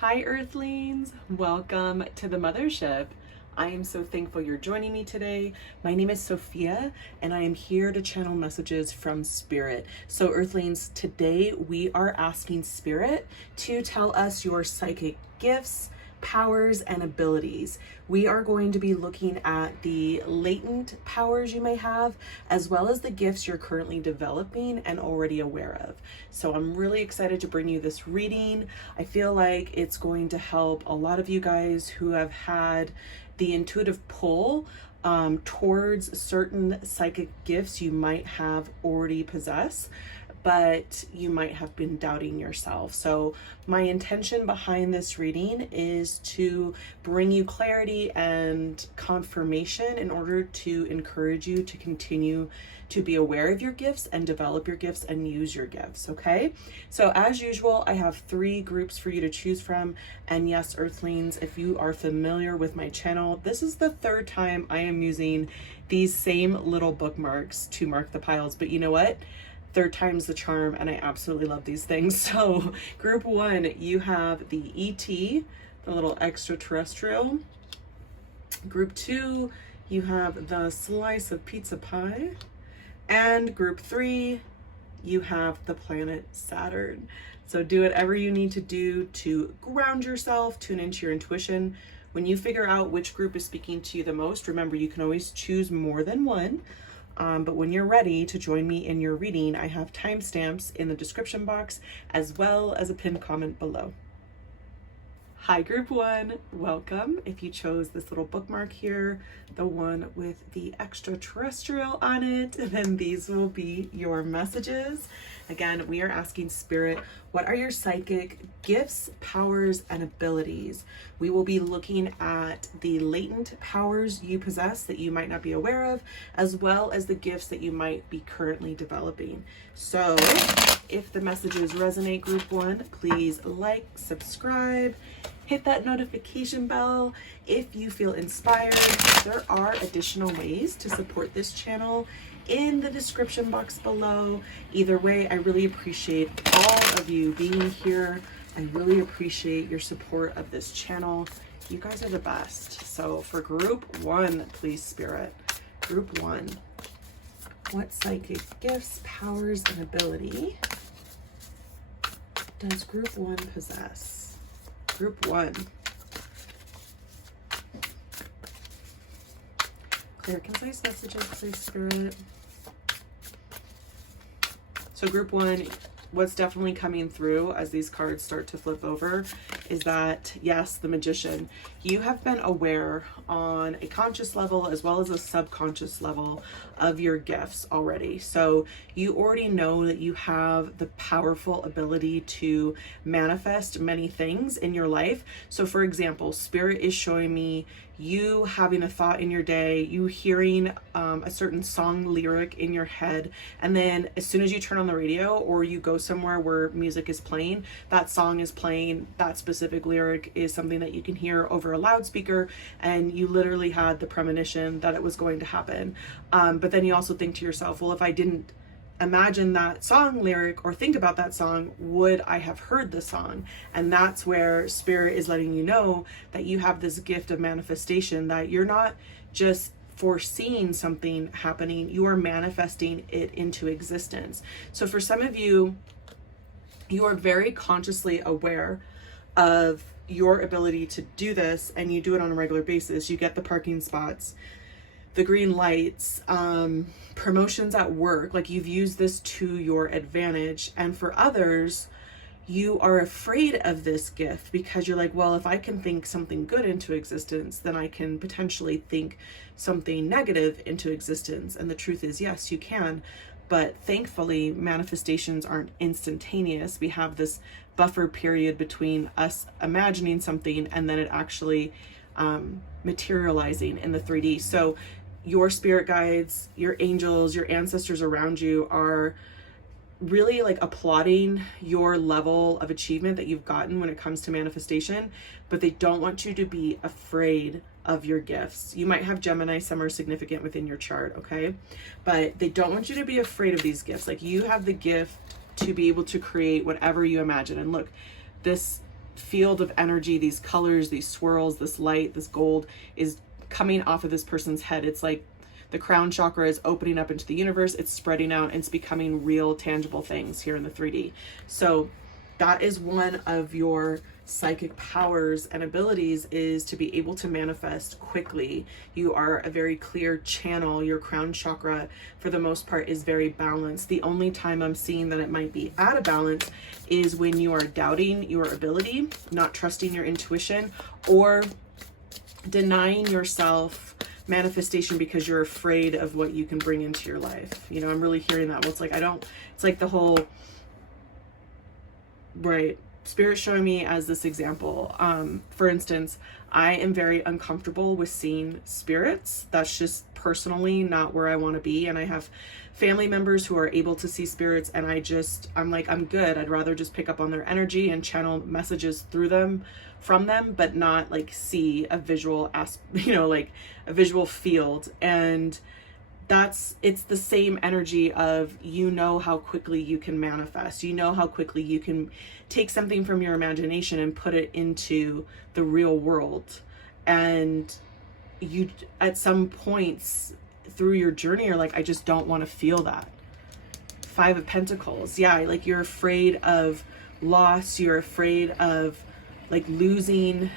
Hi Earthlings, welcome to the MotherShip. I am so thankful you're joining me today. My name is Sophia and I am here to channel messages from Spirit. So Earthlings, today we are asking Spirit to tell us your psychic gifts, powers, and abilities. We are going to be looking at the latent powers you may have, as well as the gifts you're currently developing and already aware of. So I'm really excited to bring you this reading. I feel like it's going to help a lot of you guys who have had the intuitive pull towards certain psychic gifts you might have already possess, but you might have been doubting yourself. So my intention behind this reading is to bring you clarity and confirmation in order to encourage you to continue to be aware of your gifts and develop your gifts and use your gifts, okay? So as usual, I have 3 groups for you to choose from. And yes, Earthlings, if you are familiar with my channel, this is the 3rd time I am using these same little bookmarks to mark the piles. But you know what? 3rd time's the charm, and I absolutely love these things. So group 1, you have the ET, the little extraterrestrial. Group 2, you have the slice of pizza pie. And group 3, you have the planet Saturn. So do whatever you need to do to ground yourself, tune into your intuition. When you figure out which group is speaking to you the most, remember you can always choose more than one. But when you're ready to join me in your reading, I have timestamps in the description box as well as a pinned comment below. Hi group 1, welcome. If you chose this little bookmark here, the one with the extraterrestrial on it, then these will be your messages. Again, we are asking Spirit, what are your psychic gifts, powers, and abilities? We will be looking at the latent powers you possess that you might not be aware of, as well as the gifts that you might be currently developing. So if the messages resonate, group 1, please like, subscribe, hit that notification bell. If you feel inspired, there are additional ways to support this channel in the description box below. Either way, I really appreciate all of you being here. I really appreciate your support of this channel. You guys are the best. So for group 1, please Spirit. Group 1, what psychic gifts, powers, and ability does group 1 possess? Group 1. Clear, concise messages, please Spirit. So group 1, what's definitely coming through as these cards start to flip over is that, yes, the Magician, you have been aware on a conscious level as well as a subconscious level of your gifts already. So you already know that you have the powerful ability to manifest many things in your life. So for example, Spirit is showing me you having a thought in your day, you hearing a certain song lyric in your head, and then as soon as you turn on the radio or you go somewhere where music is playing, that song is playing, that specific lyric is something that you can hear over a loudspeaker, and you literally had the premonition that it was going to happen. But then you also think to yourself, well, if I didn't imagine that song lyric or think about that song, would I have heard the song? And that's where Spirit is letting you know that you have this gift of manifestation, that you're not just foreseeing something happening, you are manifesting it into existence. So for some of you, you are very consciously aware of your ability to do this, and you do it on a regular basis. You get the parking spots, the green lights, promotions at work, like you've used this to your advantage. And for others, you are afraid of this gift because you're like, well, if I can think something good into existence, then I can potentially think something negative into existence. And the truth is, yes, you can. But thankfully, manifestations aren't instantaneous. We have this buffer period between us imagining something and then it actually materializing in the 3D. So your spirit guides, your angels, your ancestors around you are really like applauding your level of achievement that you've gotten when it comes to manifestation, but they don't want you to be afraid of your gifts. You might have Gemini, some are significant within your chart, okay? But they don't want you to be afraid of these gifts. Like, you have the gift to be able to create whatever you imagine. And look, this field of energy, these colors, these swirls, this light, this gold is coming off of this person's head. It's like the crown chakra is opening up into the universe. It's spreading out and it's becoming real, tangible things here in the 3D. So that is one of your psychic powers and abilities, is to be able to manifest quickly. You are a very clear channel. Your crown chakra, for the most part, is very balanced. The only time I'm seeing that it might be out of balance is when you are doubting your ability, not trusting your intuition, or denying yourself manifestation because you're afraid of what you can bring into your life. You know, I'm really hearing that. Well, it's like, it's like the whole, right, Spirit showing me as this example. For instance, I am very uncomfortable with seeing spirits. That's just personally not where I want to be. And I have family members who are able to see spirits, and I'm like, I'm good. I'd rather just pick up on their energy and channel messages through them, from them, but not like see a visual like a visual field. And it's the same energy of, you know, how quickly you can manifest, you know, how quickly you can take something from your imagination and put it into the real world. And you, at some points through your journey, are like, I just don't want to feel that. 5 of Pentacles. Yeah. Like, you're afraid of loss. You're afraid of like losing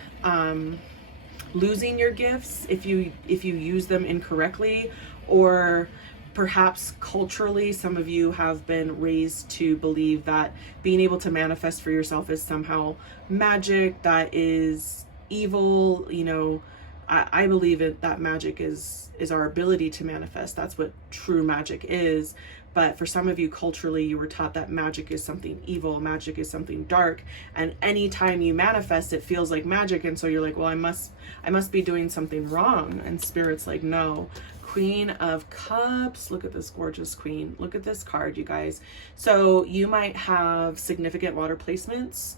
your gifts if you use them incorrectly. Or perhaps culturally, some of you have been raised to believe that being able to manifest for yourself is somehow magic, that is evil. You know, I believe that magic is our ability to manifest. That's what true magic is. But for some of you, culturally, you were taught that magic is something evil, magic is something dark, and anytime you manifest, it feels like magic, and so you're like, well, I must be doing something wrong. And Spirit's like, no. Queen of Cups. Look at this gorgeous queen. Look at this card, you guys. So you might have significant water placements,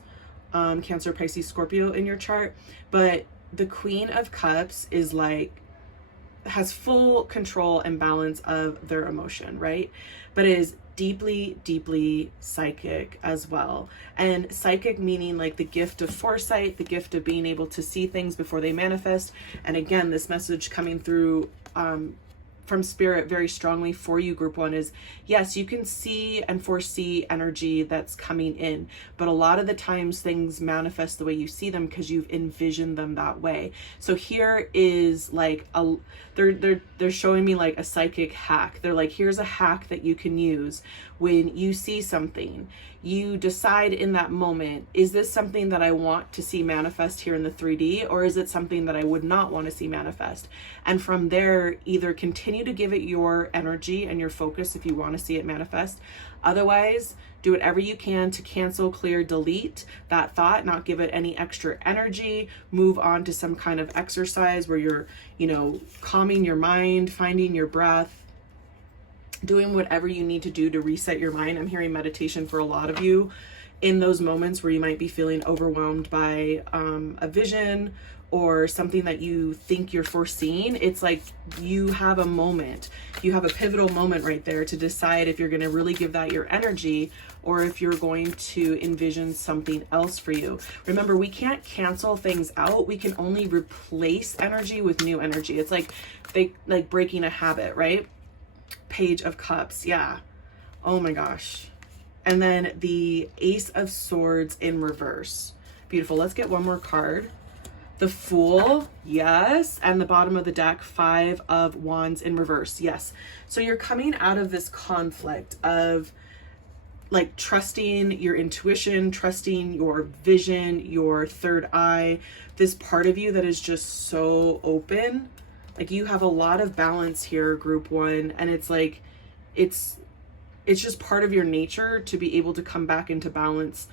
Cancer, Pisces, Scorpio in your chart, but the Queen of Cups is like, has full control and balance of their emotion, right? But is deeply, deeply psychic as well. And psychic meaning like the gift of foresight, the gift of being able to see things before they manifest. And again, this message coming through from Spirit very strongly for you, Group 1, is yes, you can see and foresee energy that's coming in, but a lot of the times things manifest the way you see them because you've envisioned them that way. So here is like they're showing me like a psychic hack. They're like, here's a hack that you can use when you see something. You decide in that moment, is this something that I want to see manifest here in the 3D, or is it something that I would not want to see manifest? And from there, either continue to give it your energy and your focus if you want to see it manifest. Otherwise, do whatever you can to cancel, clear, delete that thought, not give it any extra energy. Move on to some kind of exercise where you're, calming your mind, finding your breath, doing whatever you need to do to reset your mind. I'm hearing meditation for a lot of you in those moments where you might be feeling overwhelmed by a vision or something that you think you're foreseeing. It's like you have a moment, you have a pivotal moment right there to decide if you're going to really give that your energy or if you're going to envision something else for you. Remember, we can't cancel things out. We can only replace energy with new energy. It's like breaking a habit, right? Page of Cups. Yeah. Oh my gosh. And then the Ace of Swords in reverse. Beautiful. Let's get one more card. The Fool. Yes. And the bottom of the deck, 5 of Wands in reverse. Yes. So you're coming out of this conflict of like trusting your intuition, trusting your vision, your third eye, this part of you that is just so open. Like you have a lot of balance here, Group 1, and it's like, it's just part of your nature to be able to come back into balance.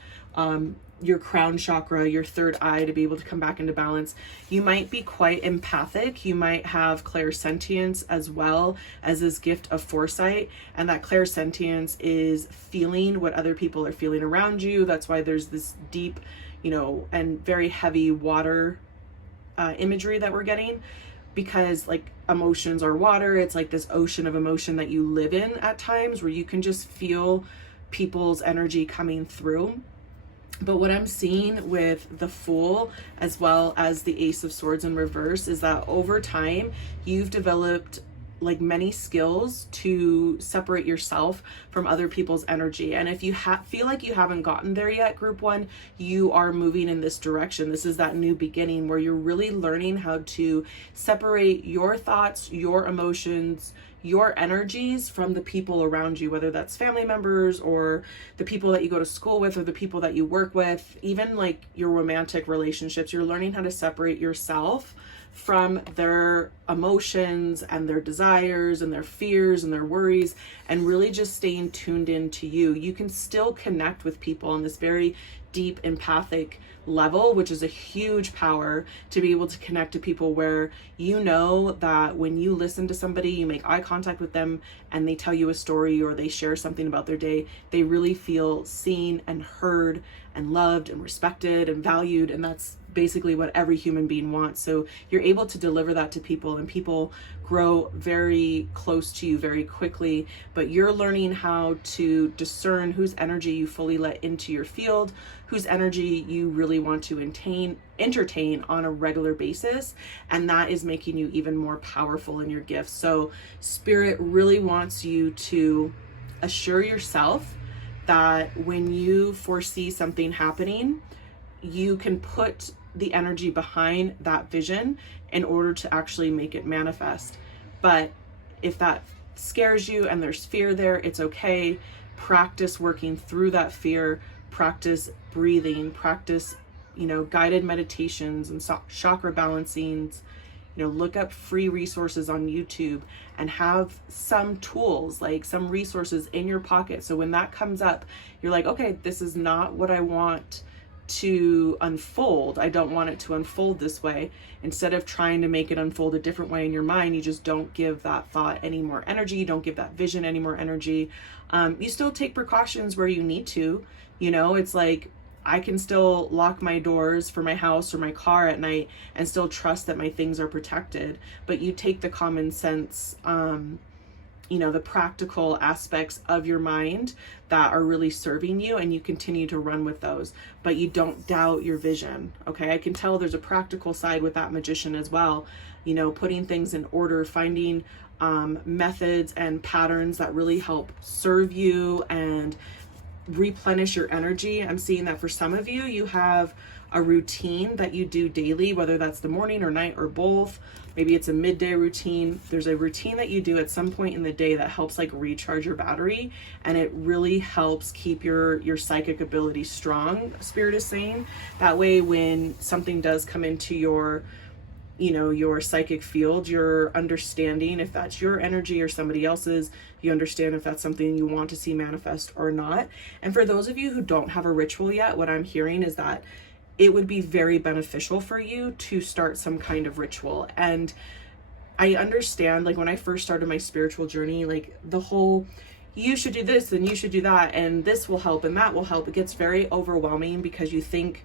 Your crown chakra, your third eye, to be able to come back into balance. You might be quite empathic. You might have clairsentience as well as this gift of foresight. And that clairsentience is feeling what other people are feeling around you. That's why there's this deep, and very heavy water imagery that we're getting. Because like emotions are water, it's like this ocean of emotion that you live in at times where you can just feel people's energy coming through. But what I'm seeing with the Fool as well as the Ace of Swords in reverse is that over time you've developed like many skills to separate yourself from other people's energy. And if you feel like you haven't gotten there yet, group one, you are moving in this direction. This is that new beginning where you're really learning how to separate your thoughts, your emotions, your energies from the people around you, whether that's family members or the people that you go to school with or the people that you work with, even like your romantic relationships. You're learning how to separate yourself from their emotions and their desires and their fears and their worries, and really just staying tuned in to you. You can still connect with people on this very deep empathic level, which is a huge power to be able to connect to people where you know that when you listen to somebody, you make eye contact with them and they tell you a story or they share something about their day, they really feel seen and heard and loved and respected and valued. And that's basically what every human being wants. So you're able to deliver that to people, and people grow very close to you very quickly. But you're learning how to discern whose energy you fully let into your field, whose energy you really want to entertain on a regular basis. And that is making you even more powerful in your gifts. So Spirit really wants you to assure yourself that when you foresee something happening, you can put the energy behind that vision in order to actually make it manifest. But if that scares you and there's fear there, it's okay. Practice working through that fear, practice breathing, practice, guided meditations and chakra balancings. Look up free resources on YouTube and have some tools, like some resources in your pocket. So when that comes up, you're like, okay, this is not what I want to unfold. I don't want it to unfold this way. Instead of trying to make it unfold a different way in your mind, you just don't give that thought any more energy. You don't give that vision any more energy. You still take precautions where you need to. It's like, I can still lock my doors for my house or my car at night and still trust that my things are protected. But you take the common sense, the practical aspects of your mind that are really serving you, and you continue to run with those, but you don't doubt your vision. Okay. I can tell there's a practical side with that magician as well, putting things in order, finding methods and patterns that really help serve you and replenish your energy. I'm seeing that for some of you, you have a routine that you do daily, whether that's the morning or night or both. Maybe it's a midday routine. There's a routine that you do at some point in the day that helps like recharge your battery, and it really helps keep your psychic ability strong, Spirit is saying. That way when something does come into your psychic field, you're understanding if that's your energy or somebody else's. You understand if that's something you want to see manifest or not. And for those of you who don't have a ritual yet, what I'm hearing is that it would be very beneficial for you to start some kind of ritual. And I understand, like when I first started my spiritual journey, like the whole, you should do this and you should do that and this will help and that will help. It gets very overwhelming because you think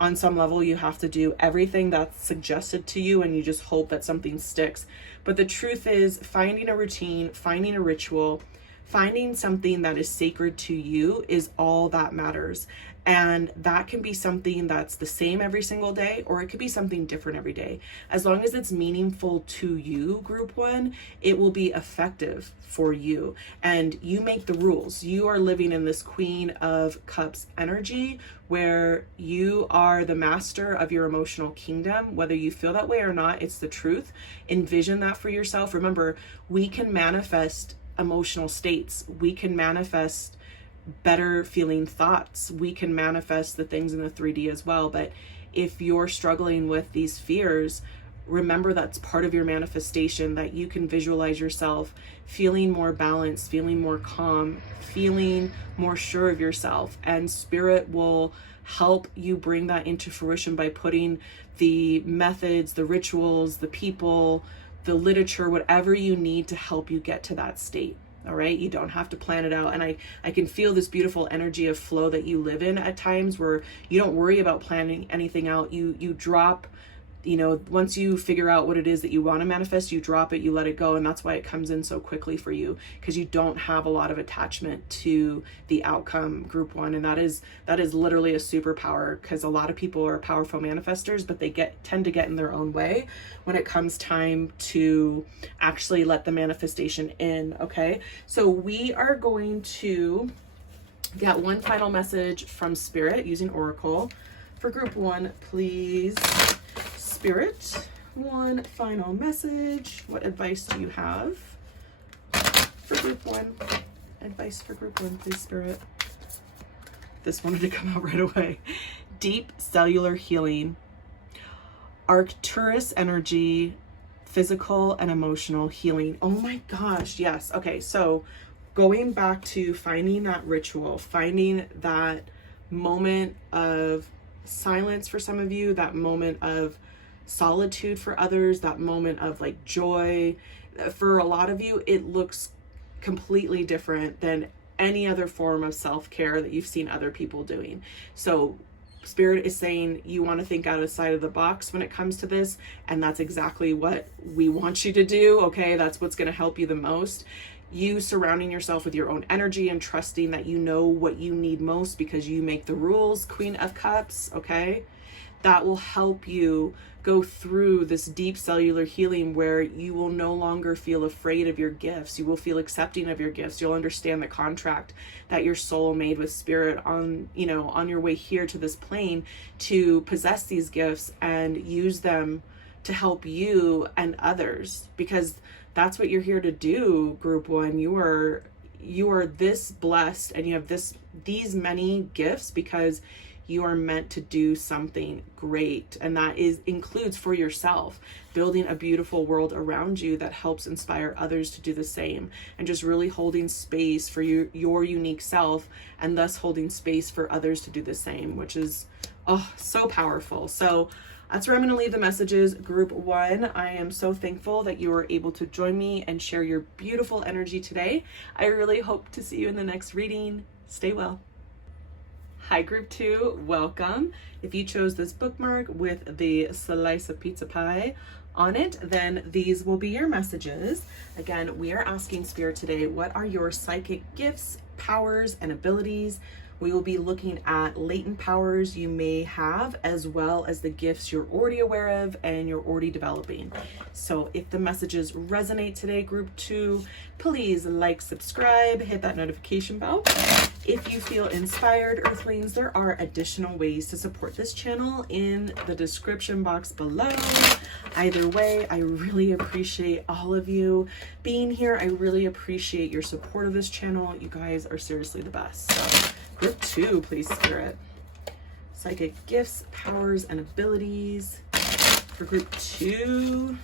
on some level you have to do everything that's suggested to you and you just hope that something sticks. But the truth is, finding a routine, finding a ritual, finding something that is sacred to you is all that matters. And that can be something that's the same every single day, or it could be something different every day. As long as it's meaningful to you, group one, it will be effective for you. And you make the rules. You are living in this Queen of Cups energy where you are the master of your emotional kingdom. Whether you feel that way or not, it's the truth. Envision that for yourself. Remember, we can manifest emotional states. We can manifest better feeling thoughts. We can manifest the things in the 3D as well. But if you're struggling with these fears, remember that's part of your manifestation, that you can visualize yourself feeling more balanced, feeling more calm, feeling more sure of yourself. And Spirit will help you bring that into fruition by putting the methods, the rituals, the people, the literature, whatever you need to help you get to that state. All right. You don't have to plan it out. And I can feel this beautiful energy of flow that you live in at times where you don't worry about planning anything out. You drop once you figure out what it is that you want to manifest, you drop it, you let it go. And that's why it comes in so quickly for you, because you don't have a lot of attachment to the outcome, group one. And that is literally a superpower, because a lot of people are powerful manifestors, but they tend to get in their own way when it comes time to actually let the manifestation in. Okay. So we are going to get one final message from Spirit using Oracle for group one, please. Spirit, one final message. What advice do you have for group one? Advice for group one, please, Spirit. This wanted to come out right away. Deep cellular healing, Arcturus energy, physical and emotional healing. Oh my gosh, yes. Okay, so going back to finding that ritual, finding that moment of silence for some of you, that moment of solitude for others, that moment of like joy. For a lot of you, it looks completely different than any other form of self-care that you've seen other people doing. So Spirit is saying you want to think outside of the box when it comes to this, and that's exactly what we want you to do. Okay, that's what's going to help you the most. You surrounding yourself with your own energy and trusting that you know what you need most because you make the rules, Queen of Cups. Okay, that will help you go through this deep cellular healing where you will no longer feel afraid of your gifts. You will feel accepting of your gifts. You'll understand the contract that your soul made with Spirit on your way here to this plane to possess these gifts and use them to help you and others, because that's what you're here to do, group one. You are this blessed, and you have these many gifts because you are meant to do something great, and that includes for yourself, building a beautiful world around you that helps inspire others to do the same, and just really holding space for your unique self, and thus holding space for others to do the same, which is so powerful. So that's where I'm going to leave the messages, group one. I am so thankful that you were able to join me and share your beautiful energy today. I really hope to see you in the next reading. Stay well. Hi, group two, welcome. If you chose this bookmark with the slice of pizza pie on it, then these will be your messages. Again, we are asking Spirit today, what are your psychic gifts, powers, and abilities? We will be looking at latent powers you may have, as well as the gifts you're already aware of and you're already developing. So if the messages resonate today, group two, please like, subscribe, hit that notification bell. If you feel inspired, Earthlings, there are additional ways to support this channel in the description box below. Either way, I really appreciate all of you being here. I really appreciate your support of this channel. You guys are seriously the best. So, group two, please, Spirit. Psychic gifts, powers, and abilities for group two.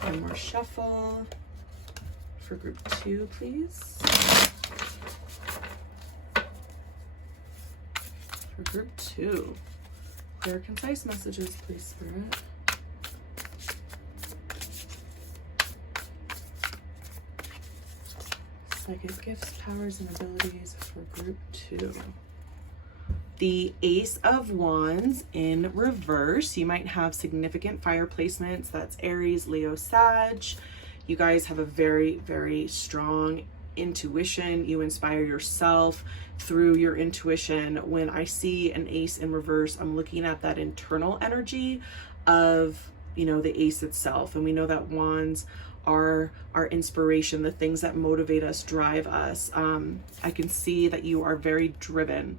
One more shuffle for group two, please. For group two, clear, concise messages, please, Spirit. Psychic gifts, powers, and abilities for group two. The Ace of Wands in reverse. You might have significant fire placements. That's Aries, Leo, Sag. You guys have a very, very strong intuition. You inspire yourself through your intuition. When I see an ace in reverse, I'm looking at that internal energy of, the ace itself. And we know that wands are our inspiration, the things that motivate us, drive us. I can see that you are very driven,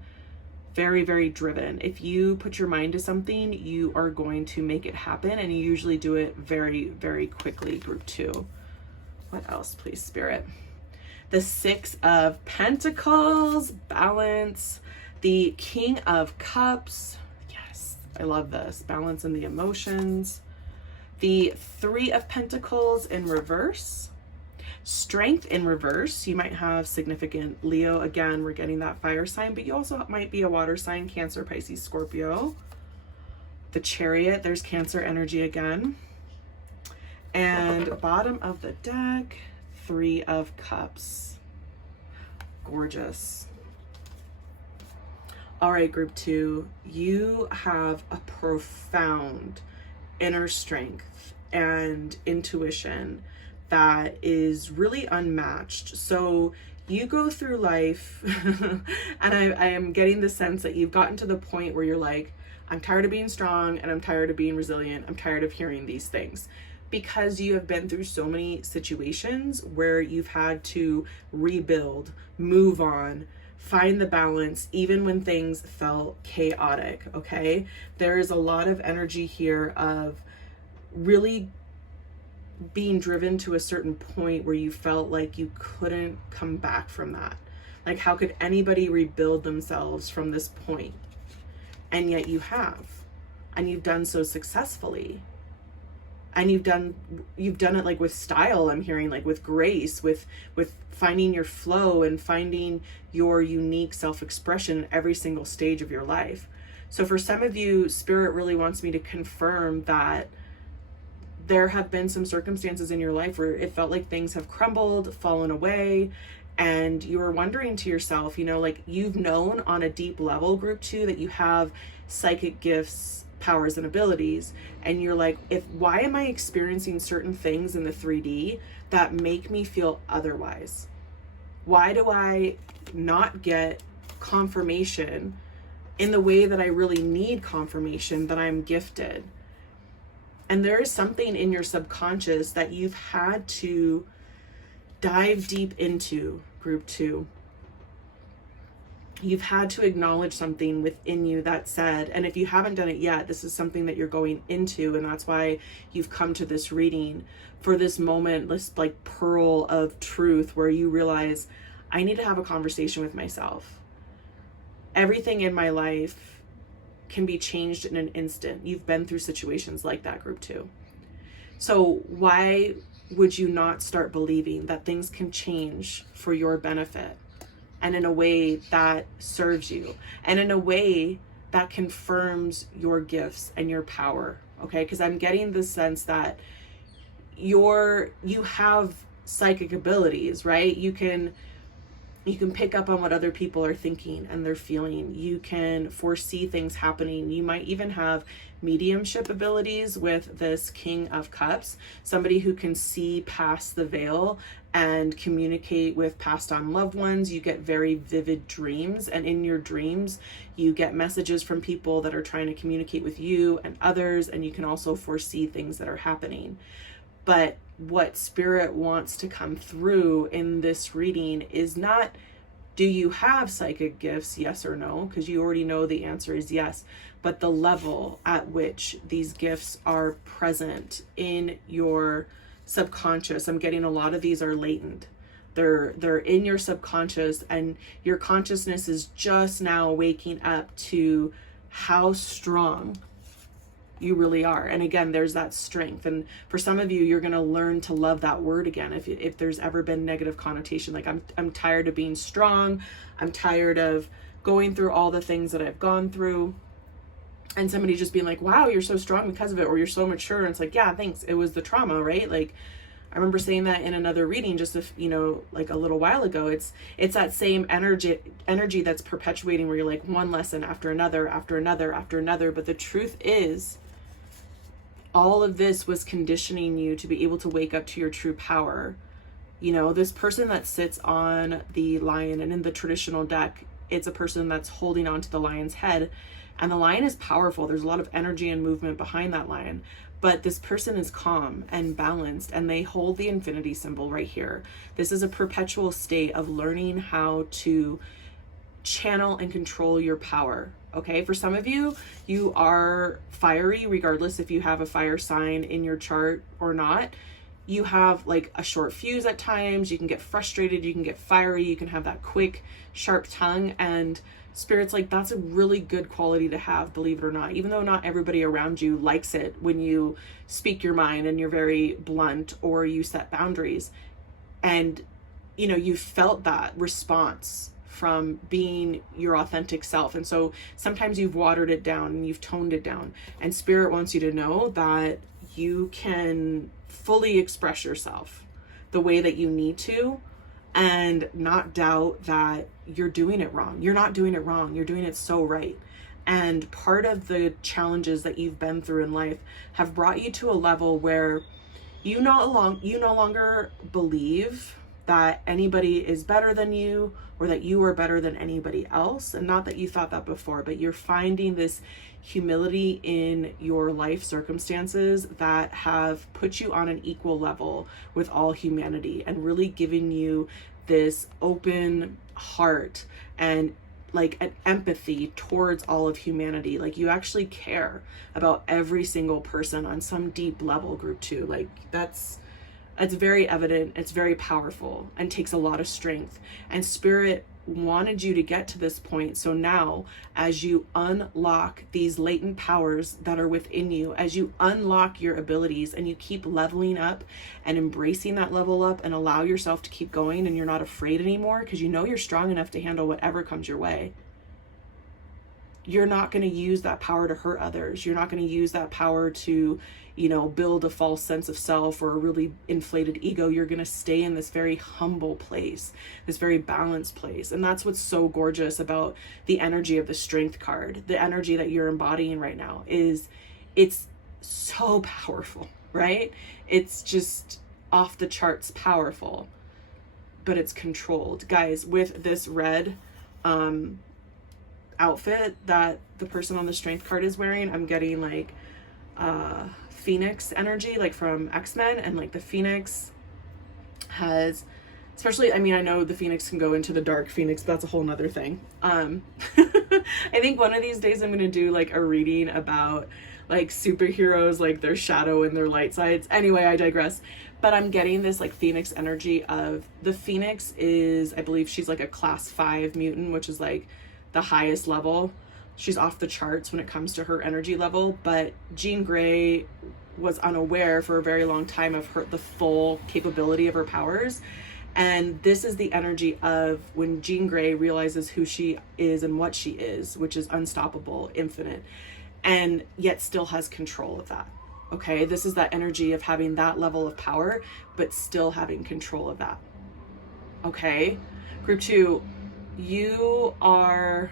very, very driven. If you put your mind to something, you are going to make it happen, and you usually do it very, very quickly, group two. What else, please, Spirit? The Six of Pentacles, balance. The King of Cups. Yes, I love this. Balance in the emotions. The Three of Pentacles in reverse. Strength in reverse. You might have significant Leo. Again, we're getting that fire sign, but you also might be a water sign, Cancer, Pisces, Scorpio. The Chariot, there's Cancer energy again. And bottom of the deck, Three of Cups. Gorgeous. All right, group 2, you have a profound inner strength and intuition that is really unmatched. So you go through life and I am getting the sense that you've gotten to the point where you're like, I'm tired of being strong and I'm tired of being resilient. I'm tired of hearing these things, because you have been through so many situations where you've had to rebuild, move on, find the balance, even when things felt chaotic, okay? There is a lot of energy here of really being driven to a certain point where you felt like you couldn't come back from that. Like, how could anybody rebuild themselves from this point? And yet you have, and you've done so successfully. And you've done it like with style, I'm hearing, like with grace, with finding your flow and finding your unique self-expression every single stage of your life. So for some of you, Spirit really wants me to confirm that there have been some circumstances in your life where it felt like things have crumbled, fallen away, and you were wondering to yourself, you know, like you've known on a deep level, group 2, that you have psychic gifts, powers, and abilities, and you're like, why am I experiencing certain things in the 3D that make me feel otherwise? Why do I not get confirmation in the way that I really need confirmation that I'm gifted? And there is something in your subconscious that you've had to dive deep into, group 2. You've had to acknowledge something within you that said, and if you haven't done it yet, this is something that you're going into, and that's why you've come to this reading, for this moment, this like pearl of truth where you realize, I need to have a conversation with myself. Everything in my life can be changed in an instant. You've been through situations like that, group 2. So why would you not start believing that things can change for your benefit, and in a way that serves you, and in a way that confirms your gifts and your power? Okay, because I'm getting the sense that you have psychic abilities, right? You can pick up on what other people are thinking and they're feeling. You can foresee things happening. You might even have mediumship abilities with this King of Cups, somebody who can see past the veil and communicate with passed on loved ones. You get very vivid dreams, and in your dreams, you get messages from people that are trying to communicate with you and others, and you can also foresee things that are happening. But what Spirit wants to come through in this reading is not, do you have psychic gifts, yes or no? Because you already know the answer is yes. But the level at which these gifts are present in your subconscious. I'm getting a lot of these are latent. They're in your subconscious, and your consciousness is just now waking up to how strong you really are. And again, there's that strength, and for some of you, you're going to learn to love that word again. If there's ever been negative connotation, like I'm tired of being strong, I'm tired of going through all the things that I've gone through, and somebody just being like, wow, you're so strong because of it, or you're so mature, and it's like, yeah, thanks, it was the trauma, right? Like I remember saying that in another reading just like a little while ago. It's that same energy that's perpetuating, where you're like one lesson after another, after another, after another. But the truth is, all of this was conditioning you to be able to wake up to your true power. You know, this person that sits on the lion, and in the traditional deck, it's a person that's holding on to the lion's head, and the lion is powerful. There's a lot of energy and movement behind that lion, but this person is calm and balanced, and they hold the infinity symbol right here. This is a perpetual state of learning how to channel and control your power. Okay, for some of you, you are fiery, regardless if you have a fire sign in your chart or not. You have like a short fuse at times. You can get frustrated, you can get fiery, you can have that quick, sharp tongue, and Spirit's like, that's a really good quality to have, believe it or not, even though not everybody around you likes it when you speak your mind and you're very blunt or you set boundaries. And, you know, you felt that response from being your authentic self. And so sometimes you've watered it down and you've toned it down. And Spirit wants you to know that you can fully express yourself the way that you need to, and not doubt that you're doing it wrong. You're not doing it wrong. You're doing it so right. And part of the challenges that you've been through in life have brought you to a level where you no longer believe that anybody is better than you or that you are better than anybody else. And not that you thought that before, but you're finding this humility in your life circumstances that have put you on an equal level with all humanity and really giving you this open heart and like an empathy towards all of humanity. Like you actually care about every single person on some deep level, group 2. Like that's very evident. It's very powerful and takes a lot of strength. And Spirit wanted you to get to this point. So now, as you unlock these latent powers that are within you, as you unlock your abilities and you keep leveling up and embracing that level up and allow yourself to keep going, and you're not afraid anymore because you know you're strong enough to handle whatever comes your way. You're not going to use that power to hurt others. You're not going to use that power to, build a false sense of self or a really inflated ego. You're going to stay in this very humble place, this very balanced place. And that's what's so gorgeous about the energy of the Strength card. The energy that you're embodying right now it's so powerful, right? It's just off the charts powerful, but it's controlled. Guys, with this red outfit that the person on the Strength card is wearing, I'm getting like Phoenix energy, like from X-Men. And like the Phoenix has, especially, I know the Phoenix can go into the dark Phoenix, but that's a whole nother thing. I think one of these days I'm gonna do like a reading about like superheroes, like their shadow and their light sides. Anyway, I digress. But I'm getting this like Phoenix energy of the Phoenix is, I believe she's like a class 5 mutant, which is like the highest level. She's off the charts when it comes to her energy level, but Jean Grey was unaware for a very long time of the full capability of her powers. And this is the energy of when Jean Grey realizes who she is and what she is, which is unstoppable, infinite, and yet still has control of that. Okay, this is that energy of having that level of power, but still having control of that. Okay, group 2, you are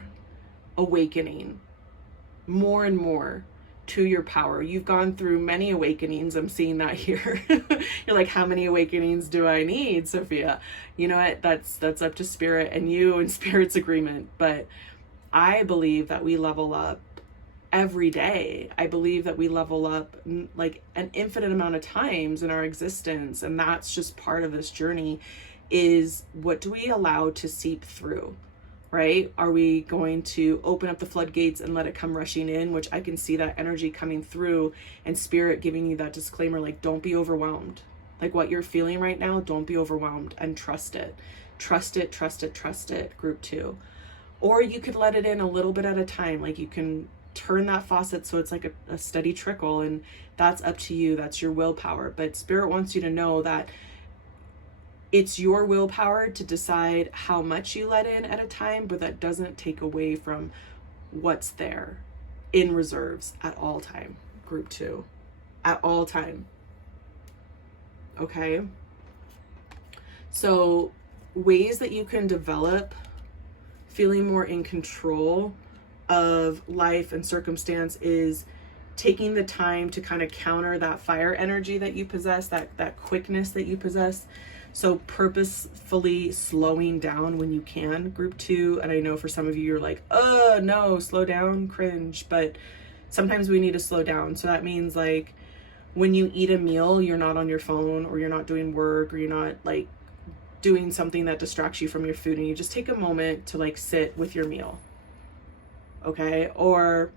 awakening more and more to your power. You've gone through many awakenings. I'm seeing that here. You're like, how many awakenings do I need, Sophia? You know what? That's up to Spirit and you and Spirit's agreement. But I believe that we level up every day. I believe that we level up like an infinite amount of times in our existence. And that's just part of this journey, is what do we allow to seep through? Right? Are we going to open up the floodgates and let it come rushing in? Which I can see that energy coming through, and Spirit giving you that disclaimer, like, don't be overwhelmed. Like what you're feeling right now, don't be overwhelmed, and trust it. Trust it, trust it, trust it, group 2. Or you could let it in a little bit at a time. Like you can turn that faucet so it's like a steady trickle, and that's up to you. That's your willpower. But Spirit wants you to know that it's your willpower to decide how much you let in at a time, but that doesn't take away from what's there in reserves at all time, group 2, at all time. Okay. So ways that you can develop feeling more in control of life and circumstance is taking the time to kind of counter that fire energy that you possess, that quickness that you possess. So purposefully slowing down when you can, group 2. And I know for some of you, you're like, oh no, slow down, cringe. But sometimes we need to slow down. So that means like when you eat a meal, you're not on your phone, or you're not doing work, or you're not like doing something that distracts you from your food, and you just take a moment to like sit with your meal. Okay. Or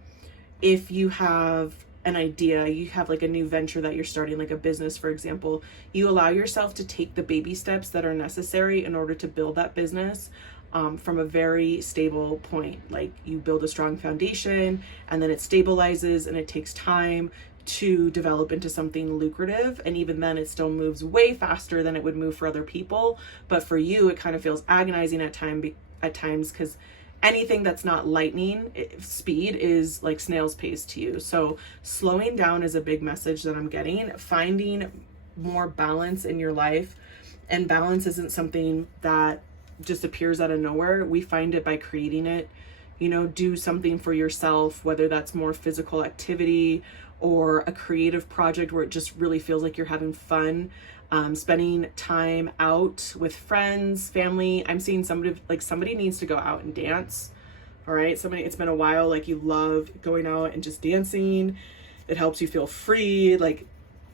if you have an idea, you have like a new venture that you're starting, like a business, for example, you allow yourself to take the baby steps that are necessary in order to build that business from a very stable point. Like you build a strong foundation, and then it stabilizes, and it takes time to develop into something lucrative. And even then it still moves way faster than it would move for other people. But for you, it kind of feels agonizing at times because anything that's not lightning speed is like snail's pace to you. So slowing down is a big message that I'm getting. Finding more balance in your life And balance isn't something that just appears out of nowhere. We find it by creating it. You know, do something for yourself, whether that's more physical activity or a creative project where it just really feels like you're having fun. Spending time out with friends, family. I'm seeing somebody needs to go out and dance. All right. It's been a while. Like, you love going out and just dancing. It helps you feel free. Like,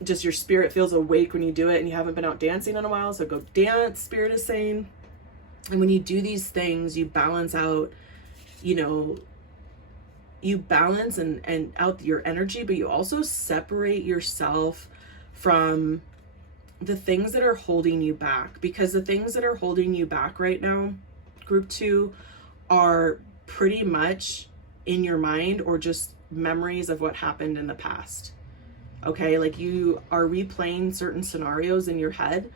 just your spirit feels awake when you do it, and you haven't been out dancing in a while. So go dance, Spirit is saying. And when you do these things, you balance out, you know, you balance and out your energy, but you also separate yourself from the things that are holding you back, because the things that are holding you back right now, group 2, are pretty much in your mind or just memories of what happened in the past. Okay, like you are replaying certain scenarios in your head,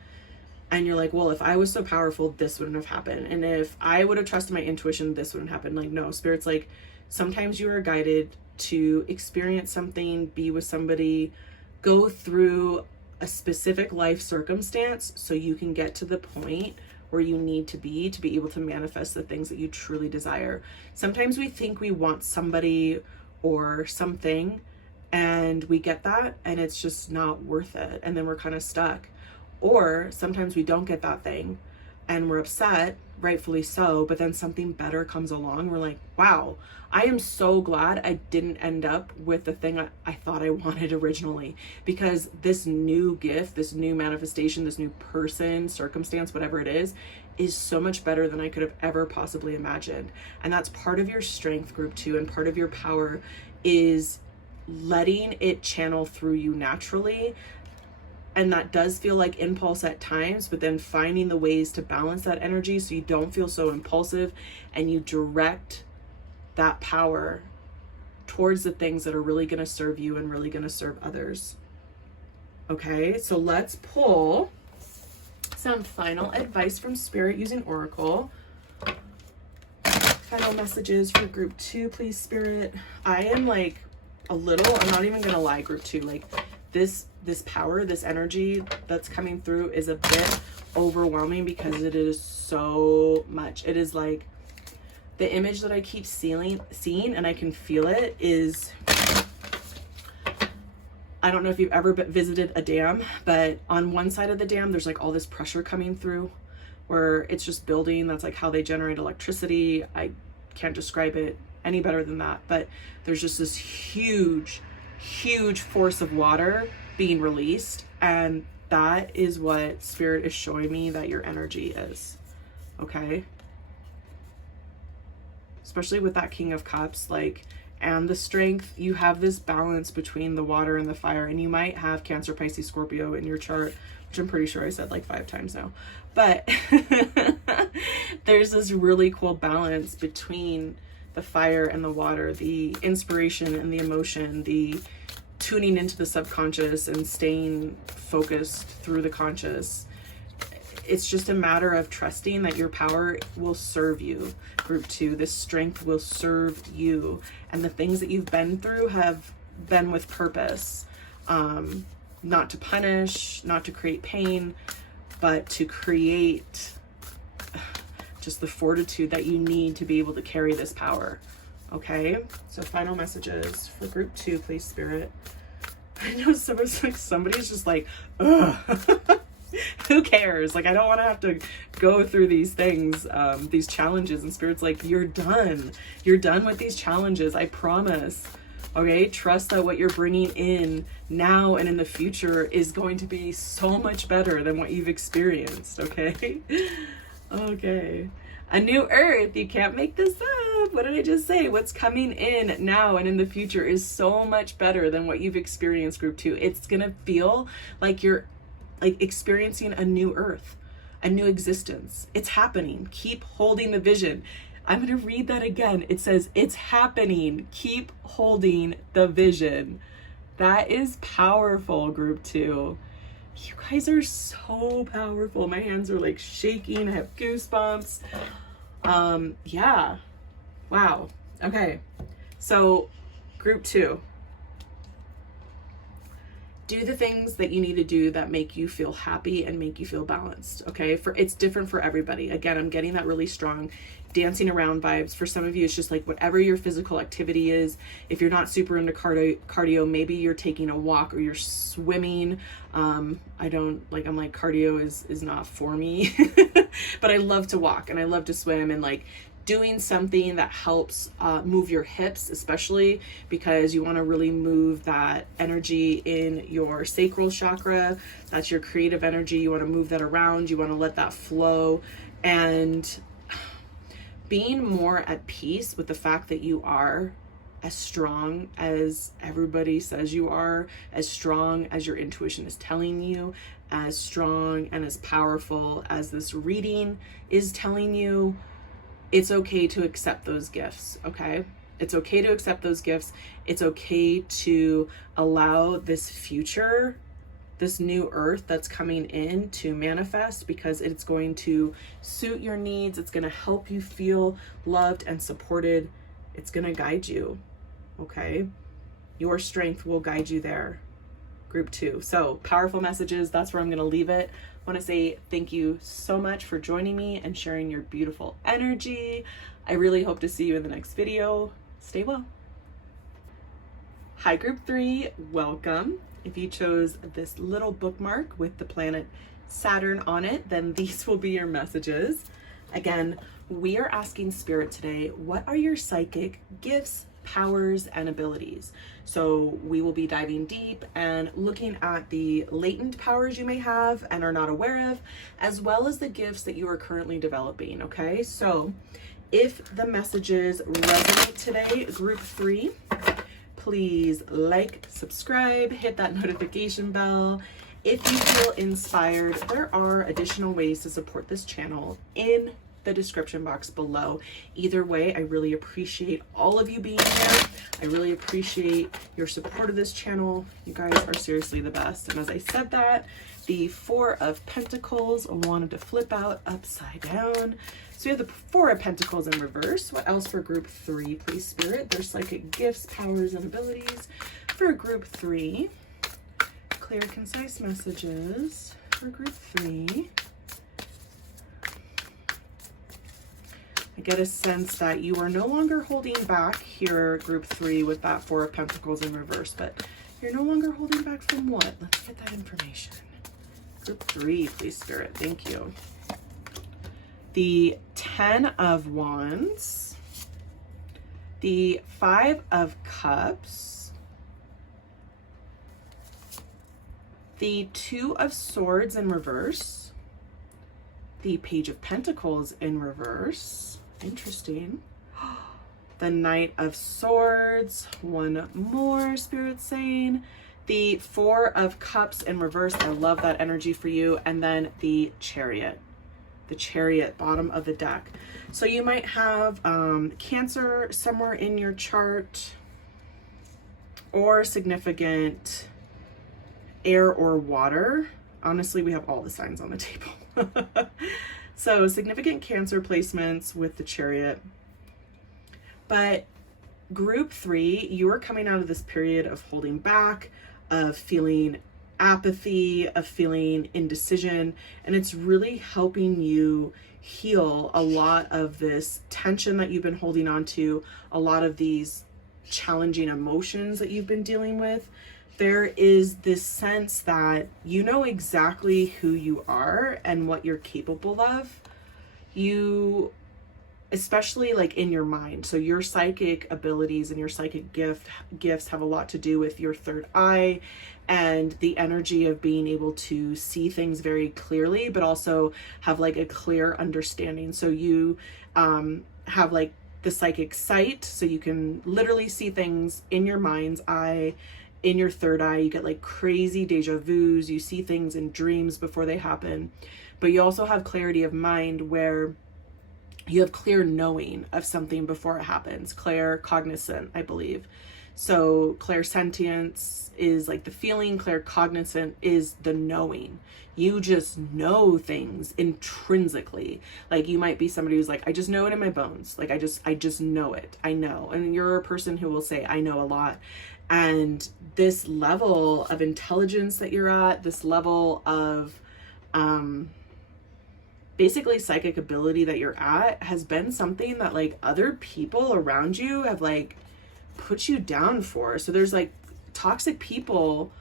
and you're like, well, if I was so powerful, this wouldn't have happened, and if I would have trusted my intuition, this wouldn't happen. Like, no, Spirit's like, sometimes you are guided to experience something, be with somebody, go through a specific life circumstance so you can get to the point where you need to be able to manifest the things that you truly desire. Sometimes we think we want somebody or something, and we get that, and it's just not worth it, and then we're kind of stuck. Or sometimes we don't get that thing and we're upset, rightfully so, but then something better comes along. We're like, wow, I am so glad I didn't end up with the thing I thought I wanted originally, because this new gift, this new manifestation, this new person, circumstance, whatever it is so much better than I could have ever possibly imagined. And that's part of your strength, group 2, and part of your power is letting it channel through you naturally. And that does feel like impulse at times, but then finding the ways to balance that energy so you don't feel so impulsive, and you direct that power towards the things that are really going to serve you and really going to serve others. Okay, so let's pull some final advice from Spirit using Oracle. Final messages for group 2, please, Spirit. I am like I'm not even going to lie, group 2, like this power, this energy that's coming through is a bit overwhelming because it is so much. It is like the image that I keep seeing, and I can feel it, is, I don't know if you've ever visited a dam, but on one side of the dam, there's like all this pressure coming through where it's just building. That's like how they generate electricity. I can't describe it any better than that, but there's just this huge force of water being released, and that is what Spirit is showing me that your energy is. Okay, especially with that King of Cups, like, and the strength, you have this balance between the water and the fire. And you might have Cancer, Pisces, Scorpio in your chart, which I'm pretty sure I said like 5 times now, but there's this really cool balance between the fire and the water, the inspiration and the emotion, the tuning into the subconscious and staying focused through the conscious. It's just a matter of trusting that your power will serve you, group 2. This strength will serve you, and the things that you've been through have been with purpose, not to punish, not to create pain, but to create just the fortitude that you need to be able to carry this power. Okay, so final messages for group 2, please, Spirit. I know somebody's just like, ugh. Who cares? Like, I don't want to have to go through these things, these challenges. And Spirit's like, you're done. You're done with these challenges. I promise. Okay, trust that what you're bringing in now and in the future is going to be so much better than what you've experienced. Okay. Okay. A new earth. You can't make this up. What did I just say? What's coming in now and in the future is so much better than what you've experienced, group 2. It's going to feel like you're like experiencing a new earth, a new existence. It's happening. Keep holding the vision. I'm going to read that again. It says, it's happening. Keep holding the vision. That is powerful, group 2. You guys are so powerful. My hands are like shaking. I have goosebumps. Yeah. Wow. Okay. So group 2. do the things that you need to do that make you feel happy and make you feel balanced. Okay, it's different for everybody. Again, I'm getting that really strong dancing around vibes. For some of you, it's just like whatever your physical activity is. If you're not super into cardio, maybe you're taking a walk or you're swimming. I'm like, cardio is not for me, but I love to walk and I love to swim, and like doing something that helps move your hips, especially because you want to really move that energy in your sacral chakra. That's your creative energy. You want to move that around. You want to let that flow, and being more at peace with the fact that you are as strong as everybody says you are, as strong as your intuition is telling you, as strong and as powerful as this reading is telling you. It's okay to accept those gifts, okay? It's okay to accept those gifts. It's okay to allow this future, this new earth that's coming in, to manifest, because it's going to suit your needs. It's going to help you feel loved and supported. It's going to guide you, okay? Your strength will guide you there. Group 2. So powerful messages. That's where I'm going to leave it. I want to say thank you so much for joining me and sharing your beautiful energy. I really hope to see you in the next video. Stay well. Hi, Group 3. Welcome. If you chose this little bookmark with the planet Saturn on it, then these will be your messages. Again, we are asking Spirit today, what are your psychic gifts, powers, and abilities? So we will be diving deep and looking at the latent powers you may have and are not aware of, as well as the gifts that you are currently developing, okay? So if the messages resonate today, Group 3, please like, subscribe, hit that notification bell. If you feel inspired, there are additional ways to support this channel in the description box below. Either way, I really appreciate all of you being here. I really appreciate your support of this channel. You guys are seriously the best. And as I said that, the 4 of Pentacles wanted to flip out upside down. So we have the 4 of Pentacles in reverse. What else for Group 3, please, Spirit? Their psychic gifts, powers, and abilities. For Group 3, clear, concise messages. For Group 3, I get a sense that you are no longer holding back here, Group 3, with that 4 of Pentacles in reverse, but you're no longer holding back from what? Let's get that information. Group 3, please, Spirit. Thank you. The 10 of Wands, the 5 of Cups, the 2 of Swords in reverse, the Page of Pentacles in reverse. Interesting. The Knight of Swords. One more, Spirit saying. The 4 of Cups in reverse. I love that energy for you. And then the Chariot. The Chariot, bottom of the deck. So you might have Cancer somewhere in your chart, or significant air or water. Honestly, we have all the signs on the table. So significant Cancer placements with the Chariot. But Group 3, you are coming out of this period of holding back, of feeling apathy, of feeling indecision, and it's really helping you heal a lot of this tension that you've been holding on to, a lot of these challenging emotions that you've been dealing with. There is this sense that you know exactly who you are and what you're capable of. You, especially like in your mind. So your psychic abilities and your psychic gifts have a lot to do with your third eye and the energy of being able to see things very clearly, but also have like a clear understanding. So you have like the psychic sight, so you can literally see things in your mind's eye. In your third eye, you get like crazy deja vus. You see things in dreams before they happen. But you also have clarity of mind, where you have clear knowing of something before it happens. Clair cognizant, I believe. So clairsentience is like the feeling. Claircognizant is the knowing. You just know things intrinsically. Like you might be somebody who's like, I just know it in my bones. Like I just know it. I know. And you're a person who will say, I know a lot. And this level of intelligence that you're at, this level of basically psychic ability that you're at, has been something that like other people around you have like put you down for. So there's like toxic people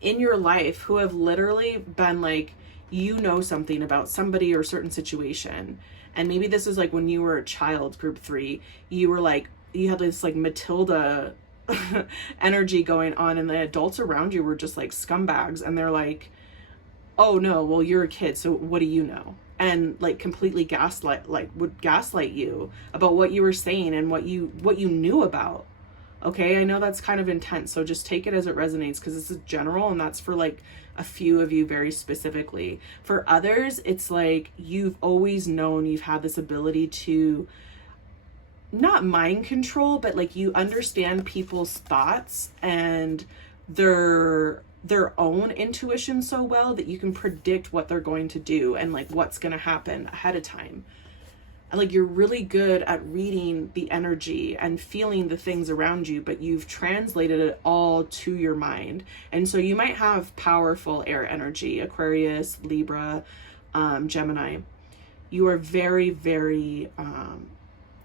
in your life who have literally been like, you know, something about somebody or a certain situation. And maybe this is like when you were a child, group 3, you were like, you had this like Matilda energy going on, and the adults around you were just like scumbags, and they're like, oh no, well, you're a kid, so what do you know? And like completely would gaslight you about what you were saying and what you knew about. Okay, I know that's kind of intense, so just take it as it resonates, because this is general, and that's for like a few of you very specifically. For others, it's like you've always known you've had this ability to not mind control, but like you understand people's thoughts and their own intuition so well that you can predict what they're going to do and like what's going to happen ahead of time. And like you're really good at reading the energy and feeling the things around you, but you've translated it all to your mind. And so you might have powerful air energy, Aquarius, Libra, Gemini. You are very, very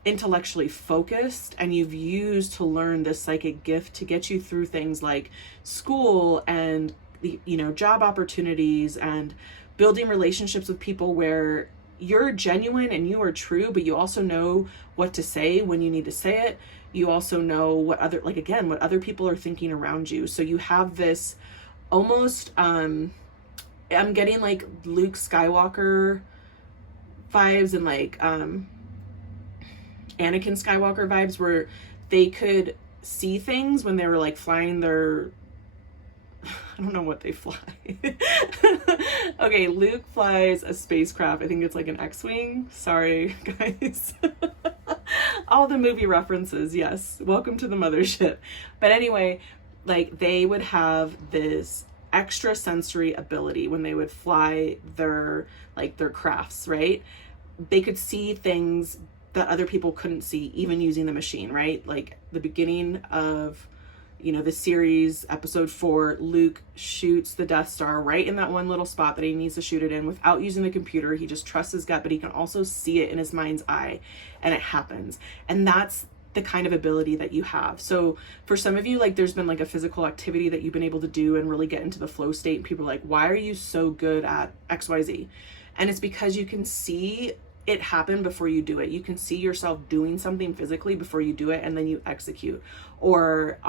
intellectually focused, and you've used to learn this psychic gift to get you through things like school and, you know, job opportunities and building relationships with people where you're genuine and you are true, but you also know what to say when you need to say it. You also know what other, like, again, what other people are thinking around you. So you have this almost, I'm getting like Luke Skywalker vibes and like, Anakin Skywalker vibes, where they could see things when they were like flying their, I don't know what they fly. Okay, Luke flies a spacecraft. I think it's like an X-Wing. Sorry, guys. All the movie references, yes. Welcome to the mothership. But anyway, like they would have this extra sensory ability when they would fly their crafts, right? They could see things that other people couldn't see, even using the machine, right? Like the beginning of, you know, the series, episode 4, Luke shoots the Death Star right in that one little spot that he needs to shoot it in without using the computer. He just trusts his gut, but he can also see it in his mind's eye, and it happens. And that's the kind of ability that you have. So for some of you, like there's been like a physical activity that you've been able to do and really get into the flow state, and people are like, why are you so good at XYZ? And it's because you can see it happen before you do it. You can see yourself doing something physically before you do it, and then you execute. Or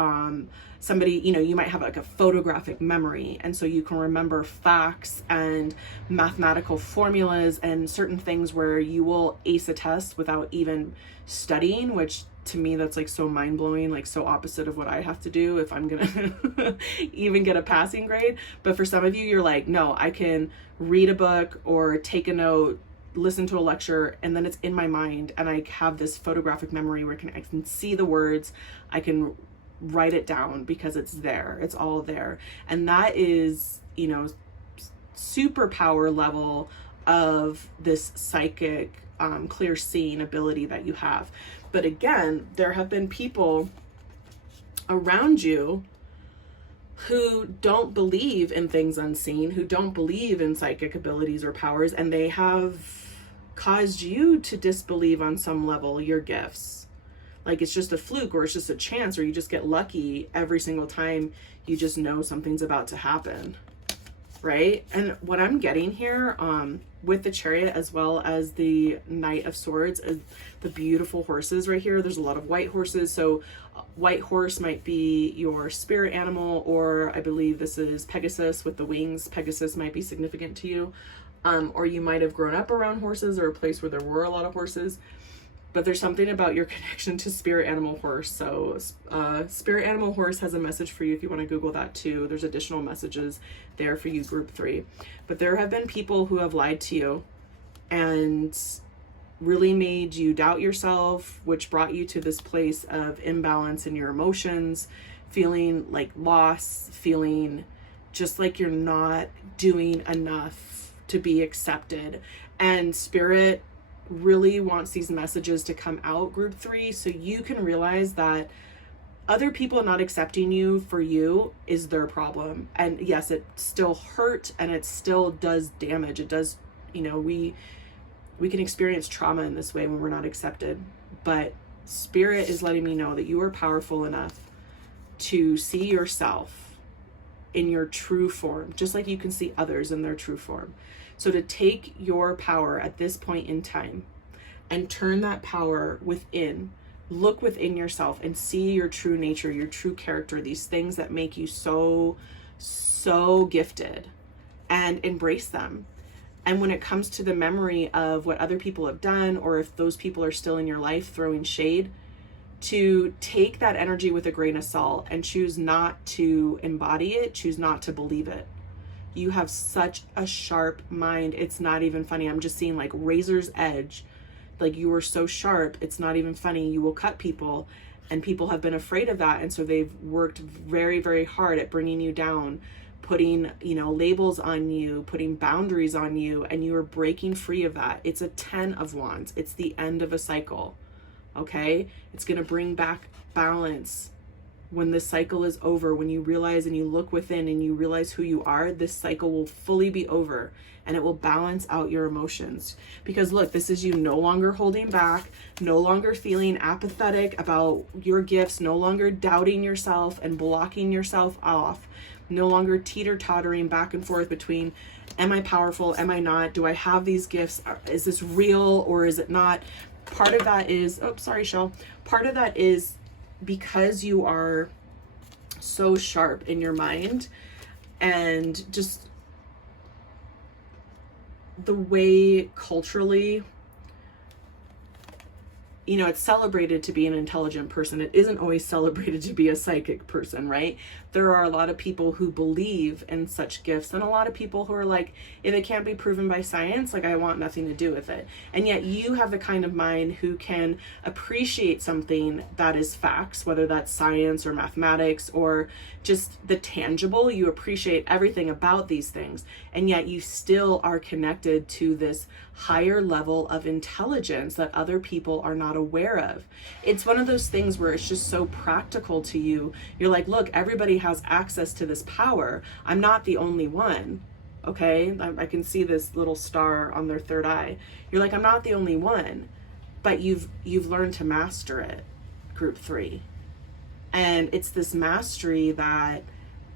somebody, you know, you might have like a photographic memory, and so you can remember facts and mathematical formulas and certain things where you will ace a test without even studying, which to me that's like so mind-blowing, like so opposite of what I have to do if I'm gonna even get a passing grade. But for some of you, you're like, no, I can read a book or take a note, listen to a lecture, and then it's in my mind, and I have this photographic memory where I can see the words, I can write it down because it's there, it's all there. And that is, you know, superpower level of this psychic clear seeing ability that you have. But again, there have been people around you who don't believe in things unseen, who don't believe in psychic abilities or powers, and they have caused you to disbelieve on some level your gifts. Like it's just a fluke, or it's just a chance, or you just get lucky every single time you just know something's about to happen, right? And what I'm getting here with the Chariot as well as the Knight of Swords is the beautiful horses right here. There's a lot of white horses, so white horse might be your spirit animal, or I believe this is Pegasus with the wings. Pegasus might be significant to you, or you might have grown up around horses or a place where there were a lot of horses. But there's something about your connection to spirit animal horse. So spirit animal horse has a message for you if you want to Google that too. There's additional messages there for you, group 3. But there have been people who have lied to you and really made you doubt yourself, which brought you to this place of imbalance in your emotions, feeling like loss, feeling just like you're not doing enough to be accepted. And spirit really wants these messages to come out, group 3, so you can realize that Other people not accepting you for you is their problem. And yes, it still hurt and it still does damage. It does, you know, we can experience trauma in this way when we're not accepted. But Spirit is letting me know that you are powerful enough to see yourself in your true form, just like you can see others in their true form. So to take your power at this point in time and turn that power within, look within yourself and see your true nature, your true character, these things that make you so gifted, and embrace them. And when it comes to the memory of what other people have done, or if those people are still in your life throwing shade, to take that energy with a grain of salt and choose not to embody it, choose not to believe it. You have such a sharp mind. It's not even funny. I'm just seeing like razor's edge. Like you are so sharp, it's not even funny. You will cut people, and people have been afraid of that. And so they've worked very, very hard at bringing you down, putting, you know, labels on you, putting boundaries on you, and you are breaking free of that. It's a 10 of Wands. It's the end of a cycle. Okay? It's going to bring back balance. When this cycle is over, when you realize and you look within and you realize who you are, this cycle will fully be over, and it will balance out your emotions. Because look, this is you no longer holding back, no longer feeling apathetic about your gifts, no longer doubting yourself and blocking yourself off, no longer teeter-tottering back and forth between, am I powerful, am I not, do I have these gifts, is this real or is it not? Part of that is, oh, sorry, Shell. Part of that is because you are so sharp in your mind, and just the way culturally, you know, it's celebrated to be an intelligent person. It isn't always celebrated to be a psychic person, right? There are a lot of people who believe in such gifts, and a lot of people who are like, if it can't be proven by science, like I want nothing to do with it. And yet you have the kind of mind who can appreciate something that is facts, whether that's science or mathematics or just the tangible. You appreciate everything about these things, and yet you still are connected to this higher level of intelligence that other people are not aware of. It's one of those things where it's just so practical to you. You're like, look, everybody has access to this power. I'm not the only one. Okay, I can see this little star on their third eye. You're like, I'm not the only one, but you've learned to master it, group 3. And it's this mastery that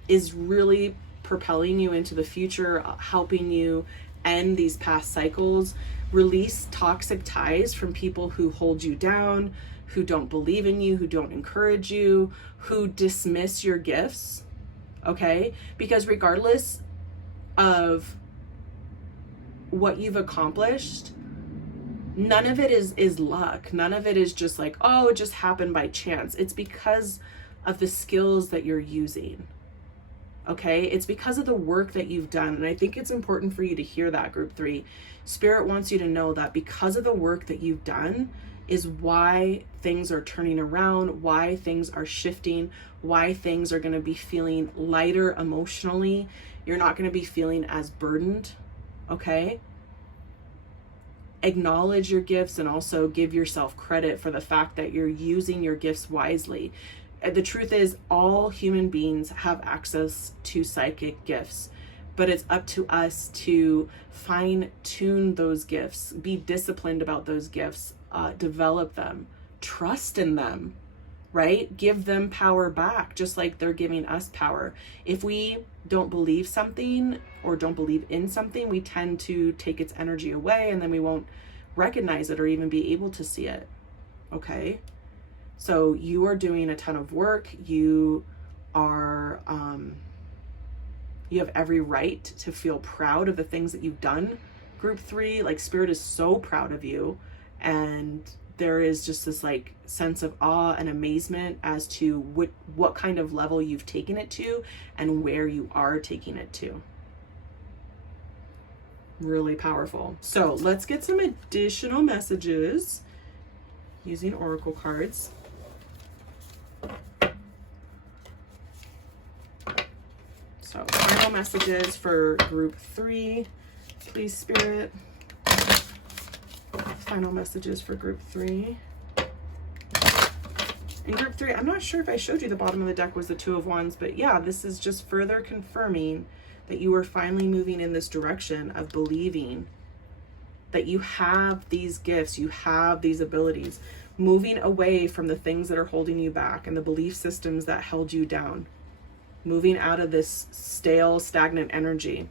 is really propelling you into the future, helping you end these past cycles, release toxic ties from people who hold you down, who don't believe in you, who don't encourage you, who dismiss your gifts. Okay? Because regardless of what you've accomplished, none of it is luck. None of it is just like, oh, it just happened by chance. It's because of the skills that you're using. Okay? It's because of the work that you've done. And I think it's important for you to hear that, group 3. Spirit wants you to know that because of the work that you've done is why things are turning around, why things are shifting, why things are going to be feeling lighter emotionally. You're not going to be feeling as burdened. Okay? Acknowledge your gifts and also give yourself credit for the fact that you're using your gifts wisely. The truth is, all human beings have access to psychic gifts, but it's up to us to fine-tune those gifts, be disciplined about those gifts, develop them, trust in them, right? Give them power back, just like they're giving us power. If we don't believe something or don't believe in something, we tend to take its energy away, and then we won't recognize it or even be able to see it. Okay? So you are doing a ton of work. You are, you have every right to feel proud of the things that you've done, group 3. Like, Spirit is so proud of you. And there is just this like sense of awe and amazement as to what kind of level you've taken it to and where you are taking it to. Really powerful. So let's get some additional messages using oracle cards. So final messages for group 3, please, Spirit. Final messages for group 3. In group 3, I'm not sure if I showed you the bottom of the deck was the Two of Wands, but yeah, this is just further confirming that you are finally moving in this direction of believing that you have these gifts, you have these abilities, moving away from the things that are holding you back and the belief systems that held you down, moving out of this stale, stagnant energy.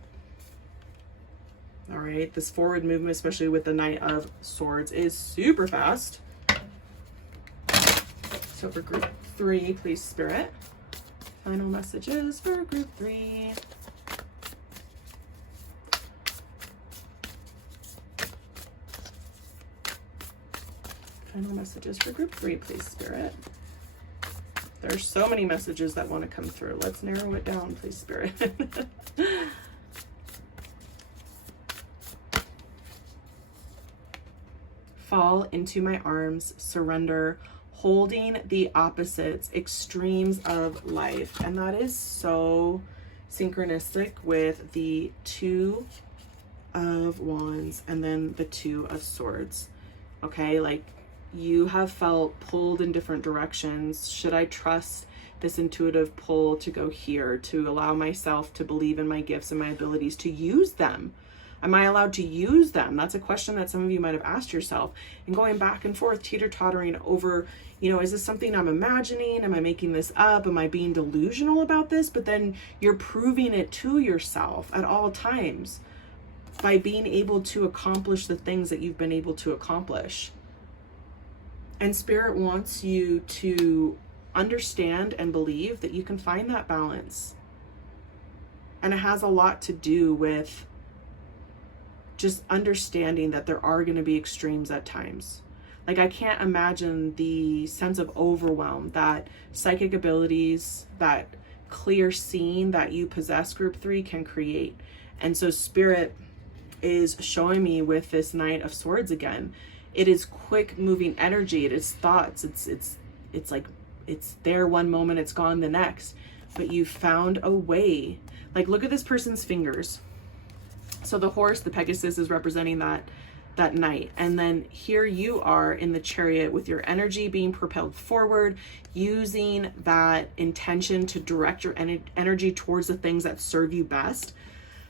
All right, this forward movement, especially with the Knight of Swords, is super fast. So for group 3, please, Spirit, final messages for group 3. Final messages for group 3, please, Spirit. There's so many messages that want to come through. Let's narrow it down, please, Spirit. Fall into my arms, surrender, holding the opposites, extremes of life. And that is so synchronistic with the Two of Wands and then the Two of Swords. Okay, like you have felt pulled in different directions. Should I trust this intuitive pull to go here, to allow myself to believe in my gifts and my abilities, to use them? Am I allowed to use them? That's a question that some of you might have asked yourself. And going back and forth, teeter-tottering over, you know, is this something I'm imagining? Am I making this up? Am I being delusional about this? But then you're proving it to yourself at all times by being able to accomplish the things that you've been able to accomplish. And Spirit wants you to understand and believe that you can find that balance. And it has a lot to do with just understanding that there are going to be extremes at times. Like, I can't imagine the sense of overwhelm that psychic abilities, that clear seeing that you possess, group 3, can create. And so Spirit is showing me with this Knight of Swords again, it is quick moving energy. It is thoughts. It's like it's there one moment, it's gone the next. But you found a way. Like, look at this person's fingers. So the horse, the Pegasus, is representing that knight. And then here you are in the Chariot with your energy being propelled forward, using that intention to direct your energy towards the things that serve you best.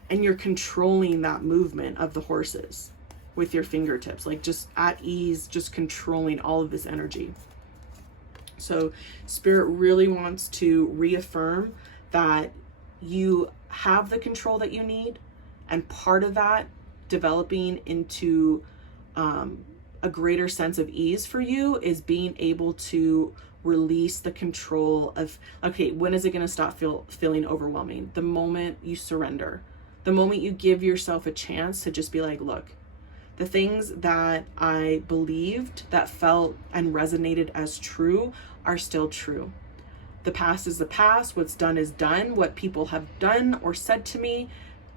And you're controlling that movement of the horses with your fingertips, like just at ease, just controlling all of this energy. So Spirit really wants to reaffirm that you have the control that you need. And part of that developing into a greater sense of ease for you is being able to release the control of, okay, when is it going to stop feeling overwhelming? The moment you surrender, the moment you give yourself a chance to just be like, look, the things that I believed that felt and resonated as true are still true. The past is the past. What's done is done. What people have done or said to me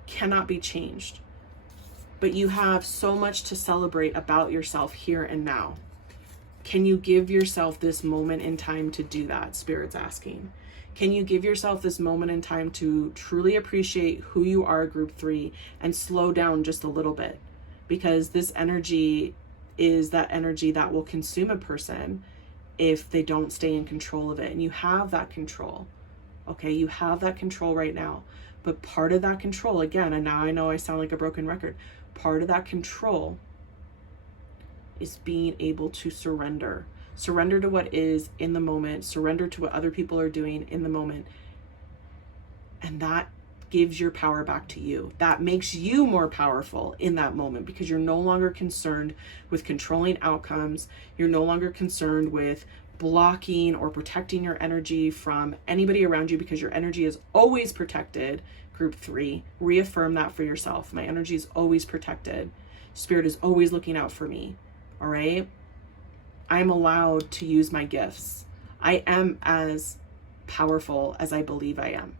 cannot be changed. But you have so much to celebrate about yourself here and now. Can you give yourself this moment in time to do that? Spirit's asking. Can you give yourself this moment in time to truly appreciate who you are, group 3, and slow down just a little bit? Because this energy is that energy that will consume a person if they don't stay in control of it. And you have that control. Okay, you have that control right now. But part of that control, again, and now I know I sound like a broken record, part of that control is being able to surrender. Surrender to what is in the moment. Surrender to what other people are doing in the moment. And that gives your power back to you. That makes you more powerful in that moment because you're no longer concerned with controlling outcomes. You're no longer concerned with blocking or protecting your energy from anybody around you because your energy is always protected. Group 3, reaffirm that for yourself. My energy is always protected. Spirit is always looking out for me. All right. I'm allowed to use my gifts. I am as powerful as I believe I am.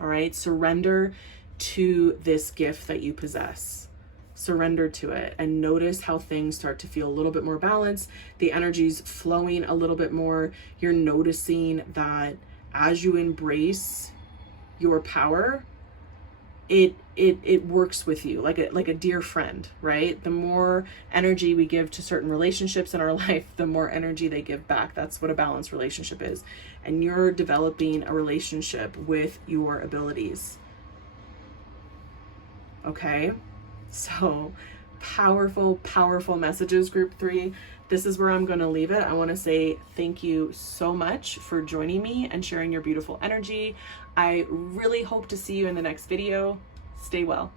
All right. Surrender to this gift that you possess. Surrender to it and notice how things start to feel a little bit more balanced. The energy's flowing a little bit more. You're noticing that as you embrace your power, it works with you like a dear friend, right? The more energy we give to certain relationships in our life, the more energy they give back. That's what a balanced relationship is. And you're developing a relationship with your abilities. Okay? So powerful, powerful messages, group 3. This is where I'm going to leave it. I want to say thank you so much for joining me and sharing your beautiful energy. I really hope to see you in the next video. Stay well.